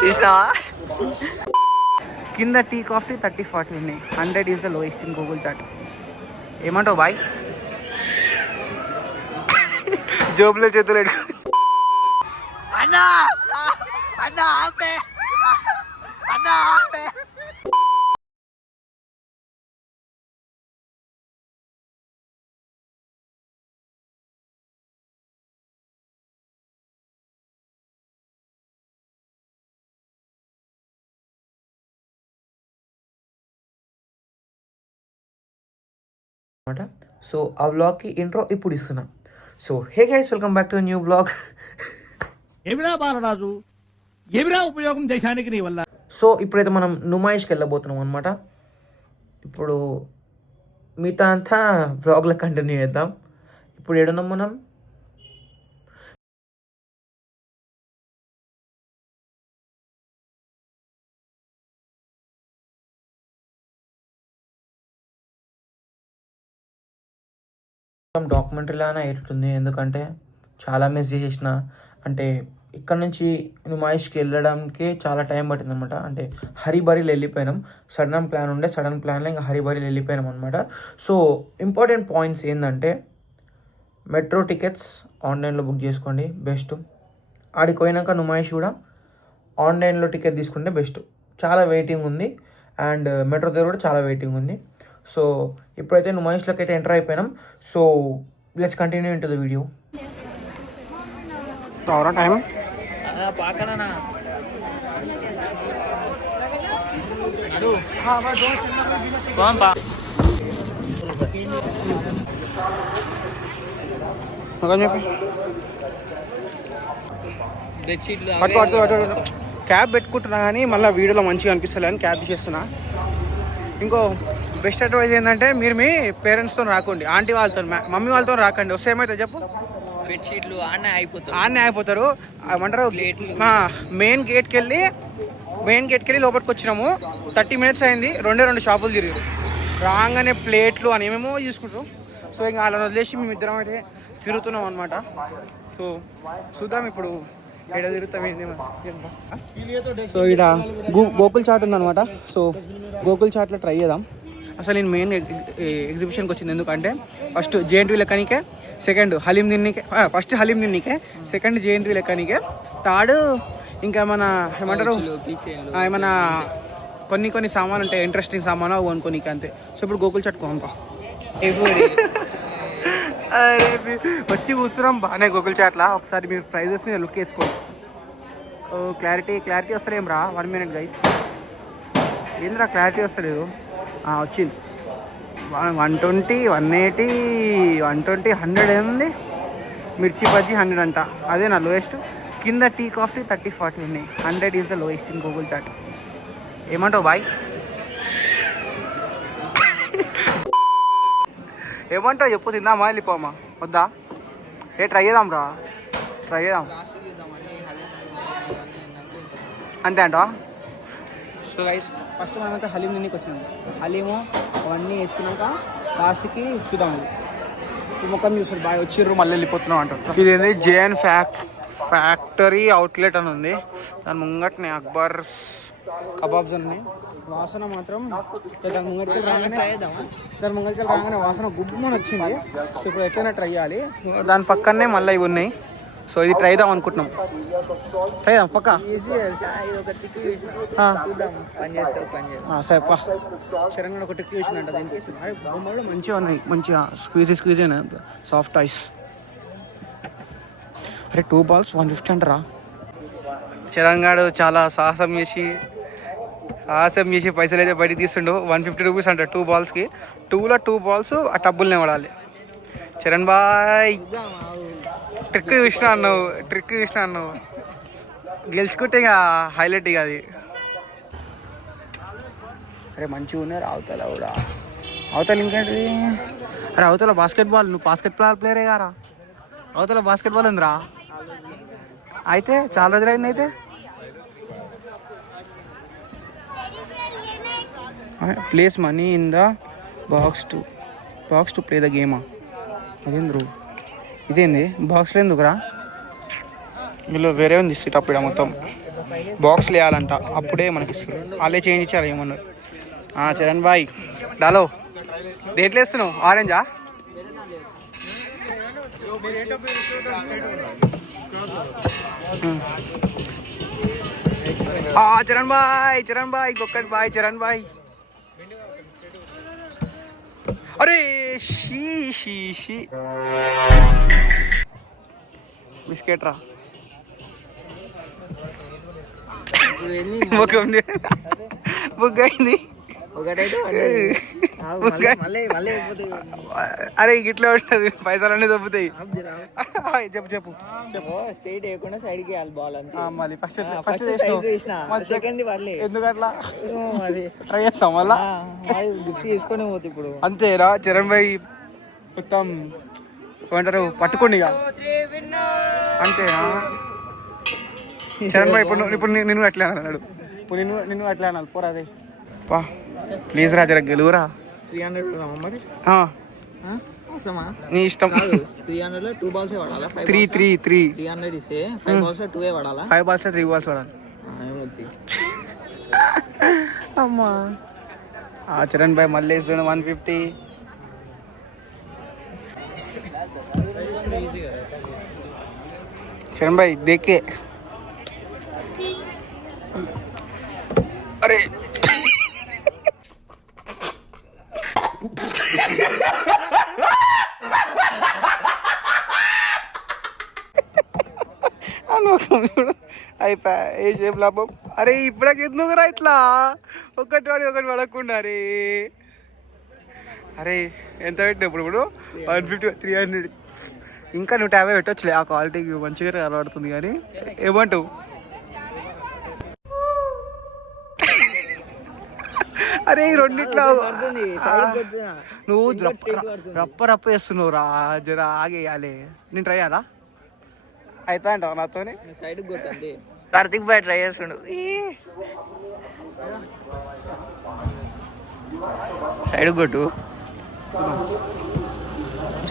చూసినావా? కింద tea coffee 30-40 ఉన్నాయి. 100 is the lowest in Google chat. ఏమంటావు బాయ్? జోబులో చేతులు అన్నా అన్నా ఆపే అన్నా ఆపే. సో ఆ వ్లాగ్కి ఇంట్రో ఇప్పుడు ఇస్తున్నా. So hey guys, welcome back to new vlog. ఏమిరా బాలరాజు, ఏమిరా ఉపయోగం దేశానికి నీ వల్ల? సో ఇప్పుడైతే మనం నుమాయిష్కి వెళ్ళబోతున్నాం అనమాట. ఇప్పుడు మిగతా అంతా వ్లాగ్లో కంటిన్యూ చేద్దాం. ఇప్పుడు ఏడున్నాం మనం? డాక్యుమెంటరీ లానే అవుతుంది, ఎందుకంటే చాలా మిస్ చేసిన. అంటే ఇక్కడ నుంచి నుమాయిష్కి వెళ్ళడానికి చాలా టైం పట్టింది అనమాట. అంటే హరిబరీలో వెళ్ళిపోయినాం. సడన్ ప్లాన్ ఉండే, సడన్ ప్లాన్లో ఇంకా హరిబరీలో వెళ్ళిపోయినాం అనమాట. సో ఇంపార్టెంట్ పాయింట్స్ ఏంటంటే, మెట్రో టికెట్స్ ఆన్లైన్లో బుక్ చేసుకోండి బెస్ట్. ఆడికి పోయినాక నుమాయిష్ కూడా ఆన్లైన్లో టికెట్ తీసుకుంటే బెస్ట్. చాలా వెయిటింగ్ ఉంది, అండ్ మెట్రో దగ్గర కూడా చాలా వెయిటింగ్ ఉంది. సో ఇప్పుడైతే నుమాయిష్లోకి అయితే ఎంటర్ అయిపోయినాం. So let's continue into the video. అవరా టైం క్యాబ్ పెట్టుకుంటున్నా కానీ మళ్ళీ వీడియోలో మంచిగా అనిపిస్తలే అని క్యాబ్ తీసేస్తున్నా. ఇంకో బెస్ట్ అడ్వైజ్ ఏంటంటే, మీరు మీ పేరెంట్స్తో రాకండి, ఆంటీ వాళ్ళతో మమ్మీ వాళ్ళతో రాకండి. వస్తే ఏమవుతుంది చెప్పు? బెడ్షీట్లు ఆడనే అయిపోతారు. ఏమంటారు, మెయిన్ గేట్కి వెళ్ళి లోపలికి వచ్చినాము. 30 minutes అయింది. 2 షాపులు తిరిగారు. రాగానే ప్లేట్లు అని ఏమేమో చూసుకుంటారు. సో ఇంకా అలా వదిలేసి మేమిద్దరం అయితే తిరుగుతున్నాం అనమాట. సో చూద్దాం ఇప్పుడు ఎక్కడ తిరుగుతాం ఏంది. సో ఇక్కడ గోకుల్ చాట్ ఉందన్నమాట. సో గోకుల్ చాట్లో ట్రై చేద్దాం. అసలు నేను మెయిన్ ఎగ్జిబిషన్కి వచ్చింది ఎందుకంటే, ఫస్ట్ జేఎన్టీవీ లెక్కనికే, సెకండ్ హలీం తిన్నీకే, ఫస్ట్ హలీం తిన్నీకే, సెకండ్ జేఎన్టీవీ లెక్కనికే, థర్డ్ ఇంకా ఏమంటారు ఏమైనా కొన్ని సామాన్లు ఉంటాయి, ఇంట్రెస్టింగ్ సామాను అవి కొనుక్కోనికే, అంతే. సో ఇప్పుడు గోకుల్ చాట్ కోంపా అరే వచ్చి కూర్చున్నాం బాగానే గోకుల్ చాట్లా. ఒకసారి మీరు ప్రైజెస్ని లుక్ వేసుకోండి. క్లారిటీ వస్తలేం రా. 1 minute గైస్. ఏంద్రా క్లారిటీ వస్తలేదు? వచ్చింది. 120, 180, 120, 100 ఏముంది. మిర్చి బజ్జీ 100 అంట, అదే నా లోయెస్ట్. కింద టీ కాఫీ 30-40 ఉన్నాయి. 100 is the lowest in Google chat. ఏమంటావు బాయ్? ఏమంటావు చెప్పు? తిందామా వెళ్ళిపోమా? వద్దా? ట్రై చేద్దాం రా, ట్రై చేద్దాం అంతే అంటావా? సో గైస్, ఫస్ట్ మనమైతే హలీం తిన్నీకి వచ్చినాం. హలీము అవన్నీ వేసుకున్నాక లాస్ట్కి చూద్దాం. ఇప్పుడు ముఖం చూసారు బాగా వచ్చిర్రు, మళ్ళీ వెళ్ళిపోతున్నాం అంటారు. ఇదేంటి జేఎన్ ఫ్యాక్టరీ అవుట్లెట్ అని ఉంది. దాని ముంగట్నే అక్బర్స్ కబాబ్స్ ఉన్నాయి. వాసన మాత్రం దాని ముంగటికి రాగానే వాసన గుమ్మని వచ్చింది. సో ఇప్పుడు ఎట్లయినా ట్రై చేయాలి. దాని పక్కనే మళ్ళీ ఇవి ఉన్నాయి. సో ఇది ట్రై చేద్దాం అనుకుంటున్నాం. ట్రై చేద్దాం పక్క. సరే పా. చరణ్ ఒక టిక్ చూసినట్టు దీనికి బొమ్మలు మంచిగా ఉన్నాయి, మంచిగా స్క్వీజీ అయినా సాఫ్ట్ ఐస్. అరే 2 balls 150 అంటారా? చరణ్ గాడు చాలా సాహసం చేసి పైసలు అయితే బయటికి తీస్తుండు. 150 రూపీస్ అంట 2 balls. 2 balls ఆ టబ్బుల్నే పడాలి. చరణ్ బాయ్ ట్రిక్ చూసినా అన్నావు. గెలుచుకుంటే ఇక హైలైట్ ఇక అది. అరే మంచిగా ఉన్నారు అవతల కూడా. అవతల ఇంకేంటి? అరే అవతల బాస్కెట్బాల్. నువ్వు బాస్కెట్బాల్ ప్లేయరే గారా? అవతల బాస్కెట్బాల్ ఉందిరా. అయితే చాలా రోజులు అయింది. అయితే place money in the box to play the గేమా? అదేంద్రు ఇదేంది బాక్స్లో ఎందుకురా? వీళ్ళు వేరే ఉంది సీట్ అప్పుడు మొత్తం బాక్స్లు వేయాలంట, అప్పుడే మనకి ఇస్తారు. వాళ్ళే చేంజ్ ఇచ్చారు ఏమన్నారు. చరణ్ బాయ్ డాలో దేంట్లో వేస్తున్నావు? ఆరెంజా? చరణ్ బాయ్ ఒక్కటి బాయ్ చరణ్ బాయ్. అరే షీ షీ షీ బిస్కెట్ రా ముఖం బుక్ అయింది. అరే ఇట్లా ఉంటుంది, పైసలు అన్నీ దొబ్బుతాయి. చెప్పు చెప్పు స్ట్రైట్ వేయకుండా సైడ్ కి బాల్ అంతే. మళ్ళీ ఫస్ట్ సెకండ్ పడలే ఎందుకు అట్లా ట్రై చేస్తాం మళ్ళా గిఫ్ట్ తీసుకొని పోతే ఇప్పుడు అంతేరా. చరణ్ భాయ్ మొత్తం ఏమంటారు పట్టుకోండి ఇక అంతేనా. చరణ్ భాయ్ ఇప్పుడు నిన్ను అట్లా అన్నాడు, ఇప్పుడు నిన్ను అట్లా అనాలి. పోరా అదే పా ప్లీజ్ రా జర గెలువురా. 300 మరి నీ ఇష్టం. 300 లో 2 balls పడాలా? 300 ఇస్తే 5 balls లో 2 పడాలా? 5 balls లో 3 balls పడాలి. అమ్మా చరణ్ భాయ్ మళ్ళీ వేస్తున్నాడు 150. చరణ్ భాయ్ దేకే అరే అయిపోయా ఏ షేప్ లాభం. అరే ఇప్పుడకి ఎందుకురా ఇట్లా ఒకటి పడకుండా? అరే ఎంత పెట్టిన ఇప్పుడు 150 300 ఇంకా 150 పెట్టచ్చులే. ఆ క్వాలిటీకి మంచిగా కనబడుతుంది. కానీ ఏమంటావు? అరే ఈ రెండిట్లో నువ్వు రప్ప వేస్తున్నావు రా, జర ఆగేయాలి. నేను ట్రై చేయాలా? అవుతా అంటావు నాతోనే? కార్తిక్ బాయ్ ట్రై చేస్తుండు. సైడ్ కొట్టు,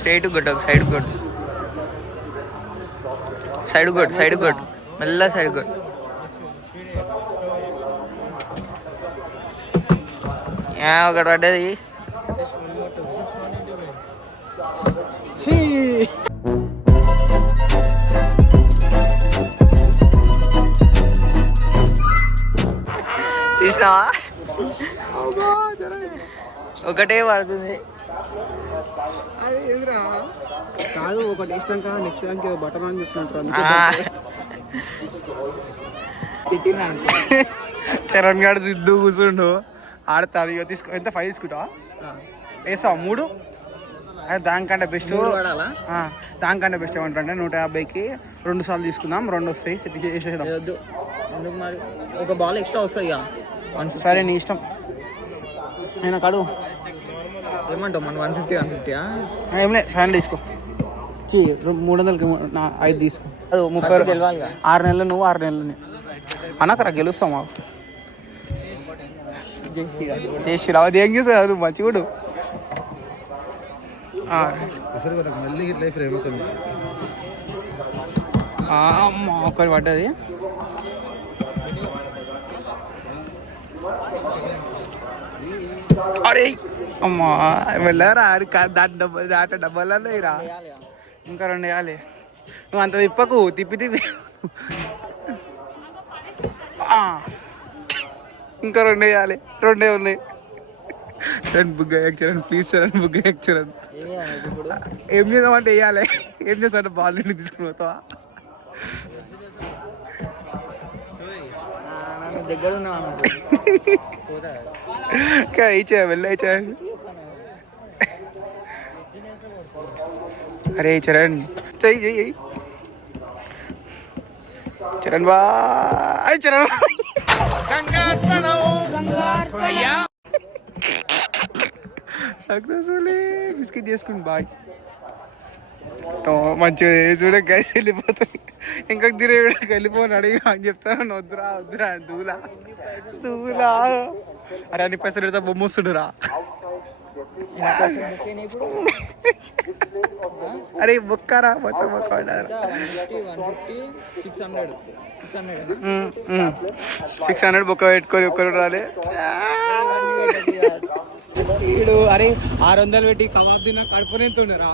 స్ట్రైట్ కొట్టు, సైడ్ కొట్టు, సైడ్ కొట్టు మెల్ల సైడ్ కొట్టు. ఒకటి పడ్డది. చూసినావా? ఒకటే పడుతుంది. కాదు ఒకటి వేసినాక నెక్స్ట్ దానికి బటర్ ఆన్ చేస్తున్నట్టు చరణ్ గారు సిద్ధు కూర్చుండు ఆడతాడు. ఇక తీసుకో ఎంత 5 తీసుకుంటావా? వేస్తావా 3? అయితే దానికంటే బెస్ట్ ఏమంటే 150కి 2 సార్లు తీసుకుందాం, 2 వస్తాయి. వేసేద్దాం. ఒక బాల్ ఎక్స్ట్రా వస్తాయి. సరే నీ ఇష్టం. నేను కాడు ఏమంటావు? మన 150 ఏం లేదు 500 తీసుకో. 300కి 5 తీసుకో. అది 30 గెలవాలిగా. 6 నెలలు నువ్వు 6 నెలలు అనకరా గెలుస్తామా? చేసి రావద్దు ఏం చేసావు నువ్వు మంచిగుడు. అమ్మా ఒకటి పడ్డది. అరే అమ్మా వెళ్ళారా దాట డబ్బాలలో రా. ఇంకా 2 వేయాలి. నువ్వు అంత తిప్పకు, తిప్పి ఇంకా 2 వేయాలి. 2 ఉన్నాయి. చరణ్ బుగ్గ చరణ్ ప్లీజ్ చరణ్ బుగ్గ చరణ్. ఏం చేద్దామంటే వేయాలి. ఏం చేస్తావు? బాల్ నుండి తీసుకుని పోతావా? దగ్గర ఇచ్చా వెళ్ళి ఇచ్చా. అరే చరణ్ చెయ్యి చరణ్ బాయ్ చరణ్ సక్సెస్ఫుల్లీ బిస్కెట్ చేసుకుని బాయ్. మంచిగా చూడ గైస్ వెళ్ళిపోతుంది. ఇంకా తిరిగి వెళ్ళిపోని అడిగి అని చెప్తాను. వద్దురా దూలా. అరే అన్ని పైసలు పెడతా బొమ్మ వస్తుండురా. అరే బుక్కారా మొత్తం బుక్క పడ్డారు 600 బుక్క పెట్టుకొని ఒక్కరు రాలే వీడు. అరే 600 పెట్టి కబాబ్ తిన్నా కడుపు నింతుండరా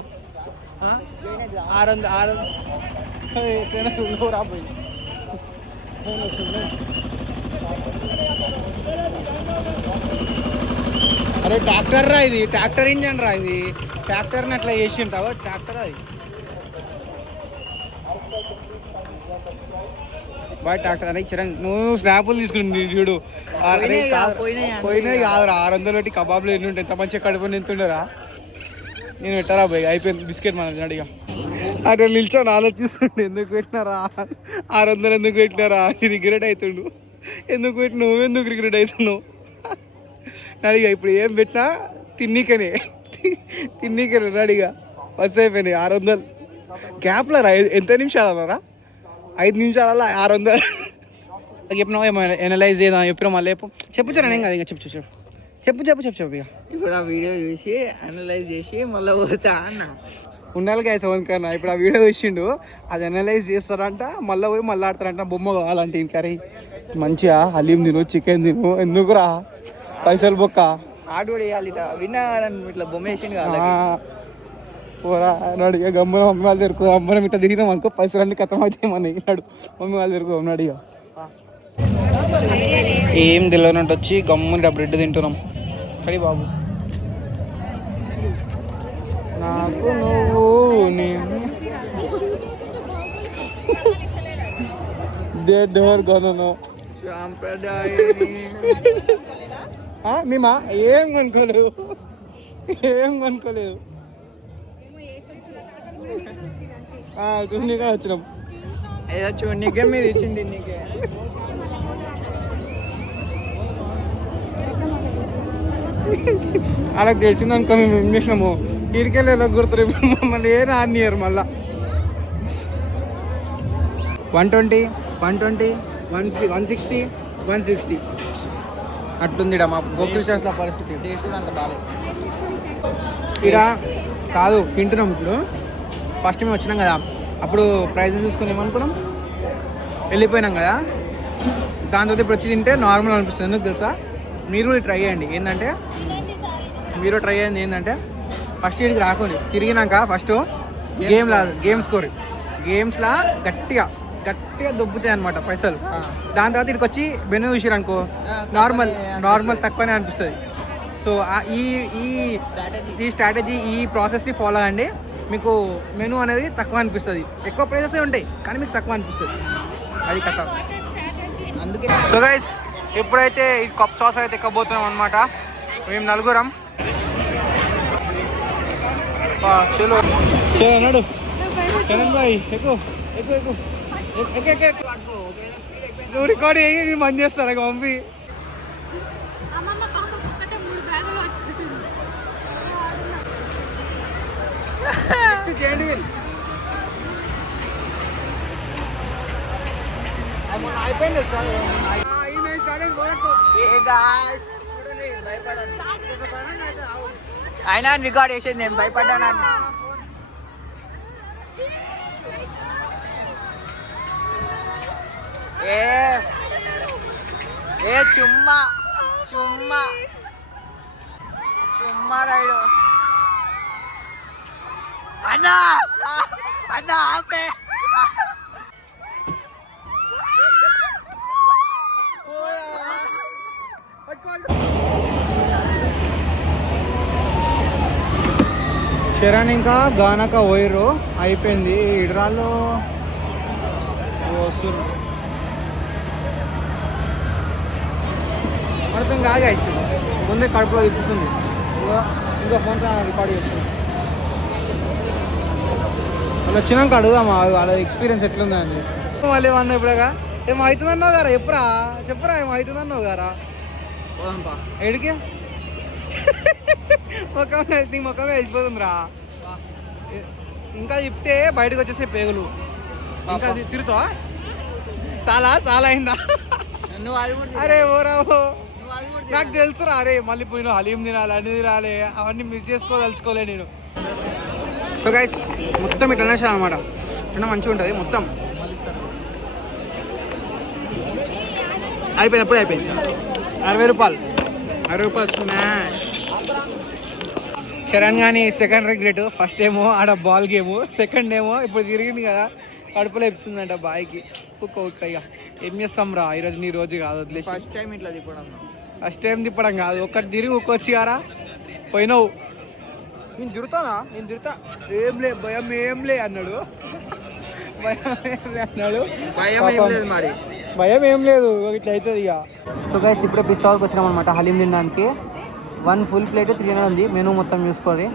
600 రాబోయి. అరే ట్రాక్టర్ రా ఇది, ట్రాక్టర్ ఇంజన్ రా ఇది. ట్రాక్టర్ని అట్లా చేసి ఉంటావా? ట్రాక్టర్ అది బాయ్ ట్రాక్టర్. అరే చరణ్ నువ్వు స్నాపులు తీసుకుని చూడు. పోయినాయి కాదురా 600 పెట్టి కబాబ్లు ఎన్ని ఉంటాయి? ఎంత మంచిగా కడుపు నింతుండరా. నేను పెట్టరా పోయి అయిపోయింది బిస్కెట్ మనం అడిగా. అటు నిల్చొని ఆలోచిస్తుండే ఎందుకు పెట్టినారా 600 ఎందుకు పెట్టినారా అని రిగ్రెట్ అవుతుండు. ఎందుకు పెట్టి నువ్వెందుకు రిగ్రెట్ అవుతున్నావు అడిగా. ఇప్పుడు ఏం పెట్టినా తిన్నీకనే అడిగా. బస్ అయిపోయినాయి 600 గ్యాప్లో రా. ఎంత నిమిషాలు రా? 5 నిమిషాల 600 చెప్పినావు. ఏమో ఎనలైజ్ చేద్దాం చెప్పినా మళ్ళీ చెప్పు చరణ్ ఏం కాదు. ఇంకా చెప్పు ఇక ఇప్పుడు ఆ వీడియో చూసి అనలైజ్ చేసి మళ్ళీ పోతా అన్న ఉండాలి కదా సెవెన్ కన్నా. ఇప్పుడు ఆ వీడియో చూసిండు, అది అనలైజ్ చేస్తారంట, మళ్ళీ పోయి మళ్ళీ ఆడతారంట. బొమ్మ కావాలంటే ఇంకరీ మంచిగా హలీం తిను, చికెన్ తిను. ఎందుకురా పైసలు బొక్క ఆట కూడా వేయాలి. విన్నా ఇట్లా బొమ్మ వేసింది కదా పోరా అడిగా. గమ్మున మమ్మీ వాళ్ళు తిరుగుతాం. అమ్మనం ఇట్లా తిరిగినాం అనుకో పైసలు అన్ని కథం అయితే మన నాడు మమ్మీ వాళ్ళు తిరుగుతాం అడిగా. ఏం తెలియనట్టు వచ్చి గమ్మున బ్రెడ్ తింటున్నాం. కడి బాబు నాకు నువ్వు నేను డోర్ కొనను మేమా ఏం కొనుక్కోలేదు చూడనీకే వచ్చినాం. ఏదో చూడనీకే మీరు ఇచ్చింది నీకే. అలా తెలిసింది అనుకో మేము ఏం చేసినాము ఇడికెళ్ళి ఎలా గుర్తురు మమ్మల్ని ఏ రానియరు. మళ్ళా 120 160 160 అట్లుంది మా గోకుల్ చాట్ల పరిస్థితి. ఇక కాదు తింటున్నాం. ఇప్పుడు ఫస్ట్ మేము వచ్చినాం కదా, అప్పుడు ప్రైజెస్ చూసుకుని ఏమనుకున్నాం వెళ్ళిపోయినాం కదా. దాని తర్వాత ఇప్పుడు వచ్చి తింటే నార్మల్ అనిపిస్తుంది. ఎందుకు తెలుసా? మీరు కూడా ట్రై చేయండి. ఏంటంటే ఫస్ట్ ఇక్కడికి రాకండి. తిరిగినాక ఫస్ట్ గేమ్ స్కోర్ గేమ్స్లా గట్టిగా దొబ్బుతాయి అనమాట పైసలు. దాని తర్వాత ఇక్కడికి వచ్చి మెనూ చూసారు అనుకో నార్మల్ తక్కువనే అనిపిస్తుంది. సో ఈ స్ట్రాటజీ ఈ ప్రాసెస్ని ఫాలో అవ్వండి. మీకు మెనూ అనేది తక్కువ అనిపిస్తుంది. ఎక్కువ ప్రైజెస్ ఉంటాయి కానీ మీకు తక్కువ అనిపిస్తుంది. అది కథ. అందుకే సో గైస్ ఇప్పుడైతే ఈ కప్ సాస్ అయితే ఎక్కబోతున్నాం అనమాట. మేము నలుగురం. చలో అన్నాడు చరణ్ బాయ్ ఎక్కువ నువ్వు రికార్డ్ అయ్యి నేను మంది చేస్తాను ఇక పంపి. అయిపోయింది సార్. అయినా రికార్డ్ చేసేది నేను భయపడ్డాను. ఏ చుమ్మా రైడు అన్నా ఆపే. చరణ్ ఇంకా గానక పోయిర్రు. అయిపోయింది. ఇడ్రాల్లో వస్తుర్రు. అర్థం కాగా ఇస్తుంది ముందే కడుపులో తిప్పుతుంది. ఇంకా ఫోన్తో రికార్డ్ చేస్తుంది. వాళ్ళు వచ్చినాక అడుగుదామా వాళ్ళ ఎక్స్పీరియన్స్ ఎట్లుందని. వాళ్ళు ఏమన్నా ఇప్పుడుగా ఏమో అవుతుందన్నావు గారా? చెప్పురా ఏమో అవుతుందన్నావు గారా? ఎడికి మొక్కమే వెళ్ళిపోతుందిరా. ఇంకా తిప్పితే బయటకు వచ్చేసే పేగులు. ఇంకా తిరుగుతావా? చాలా అయిందా? అరే ఓరావు నాకు తెలుసు రే, మళ్ళీ పోయిన హలీం తినాలి, అన్ని తినాలి, అవన్నీ మిస్ చేసుకోదలుచుకోలే నేను. సో గైస్ మొత్తం ఇట్లా అనమాట, ఇట్లా మంచిగా ఉంటుంది మొత్తం. అయిపోయింది, అప్పుడే అయిపోయింది. 60 రూపాయలు స్మాష్. చరణ్ కానీ సెకండ్ రిగ్రెట్, ఫస్ట్ ఏమో ఆడ బాల్ గేమ్, సెకండ్ ఏమో ఇప్పుడు తిరిగింది కదా కడుపులో చెప్తుందంట బాయ్కి. ఇక ఏం చేస్తాం రా, ఈరోజు నీ రోజు కాదు, వదిలేసి. ఫస్ట్ టైం ఇట్లా తిప్పడం, ఫస్ట్ టైం తిప్పడం కాదు, ఒక్కటి తిరిగి ఒక్కొచ్చి కారా పోయినావు. నేను తిరుగుతానా, నేను తిరుగుతా, భయం ఏం లే అన్నాడు. భయం ఏం లేదు, ఇట్లా అవుతుంది ఇక. సో గైస్ ఇప్పుడే పిస్తాకి వచ్చినాం అనమాట హలీం తినడానికి. 1 ఫుల్ ప్లేట్ 300 ఉంది, మెనూ మొత్తం చూసుకోవాలి.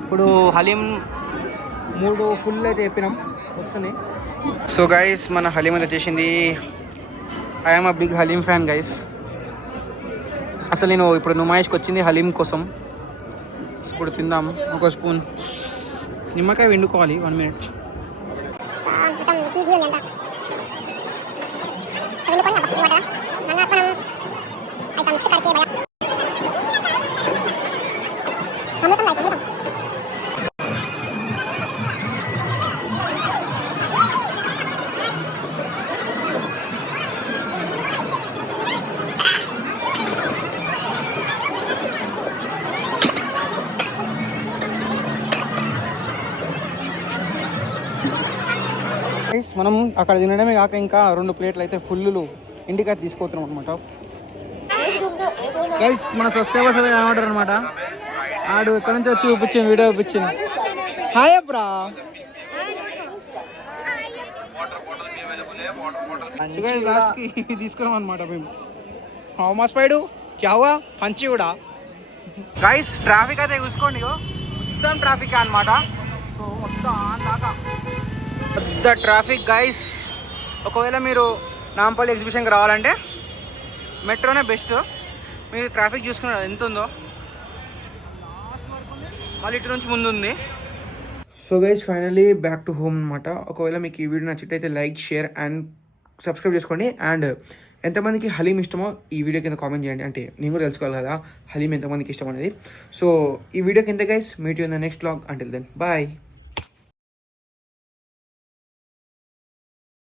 ఇప్పుడు హలీం 3 ఫుల్ అయితే చెప్పినాం, వస్తున్నాయి. సో గైస్ మన హలీం అయితే వచ్చేసింది. I'm a big haleem fan guys. అసలు నేను ఇప్పుడు నుమాయిష్కి వచ్చింది హలీం కోసం. ఇప్పుడు తిందాం. ఒక స్పూన్ నిమ్మకాయ వండుకోవాలి. 1 మినిట్. మనం అక్కడ తినడమే కాక ఇంకా 2 ప్లేట్లు అయితే ఫుల్లు ఇంటికి అయితే తీసుకుంటున్నాం అనమాట. గైస్ మన సబ్స్క్రైబర్స్ అయితే కనబడ్డారు అనమాట. ఆడు ఎక్కడి నుంచి వచ్చి చూపించింది, వీడియో చూపించింది. హాయ్ అబ్రా. లాస్ట్కి తీసుకున్నాం అనమాట మేము. హౌమా స్పైడు క్యావా పంచి కూడా. గైస్ ట్రాఫిక్ అయితే చూసుకోండి, మొత్తం ట్రాఫిక్ అనమాట. సో మొత్తం దాకా పెద్ద ట్రాఫిక్ గైస్. ఒకవేళ మీరు నాంపల్లి ఎగ్జిబిషన్కి రావాలంటే మెట్రోనే బెస్ట్. మీరు ట్రాఫిక్ చూసుకున్నారు ఎంత ఉందో, మళ్ళీ ఇటు నుంచి ముందు ఉంది. So guys finally back to home అనమాట. ఒకవేళ మీకు ఈ వీడియో నచ్చితే లైక్, షేర్ అండ్ సబ్స్క్రైబ్ చేసుకోండి. అండ్ ఎంతమందికి హలీం ఇష్టమో ఈ వీడియో కింద కామెంట్ చేయండి, అంటే నేను కూడా తెలుసుకోవాలి కదా హలీం ఎంతమందికి ఇష్టం అనేది. సో ఈ వీడియో కింద guys meet you in the next vlog. Until then bye.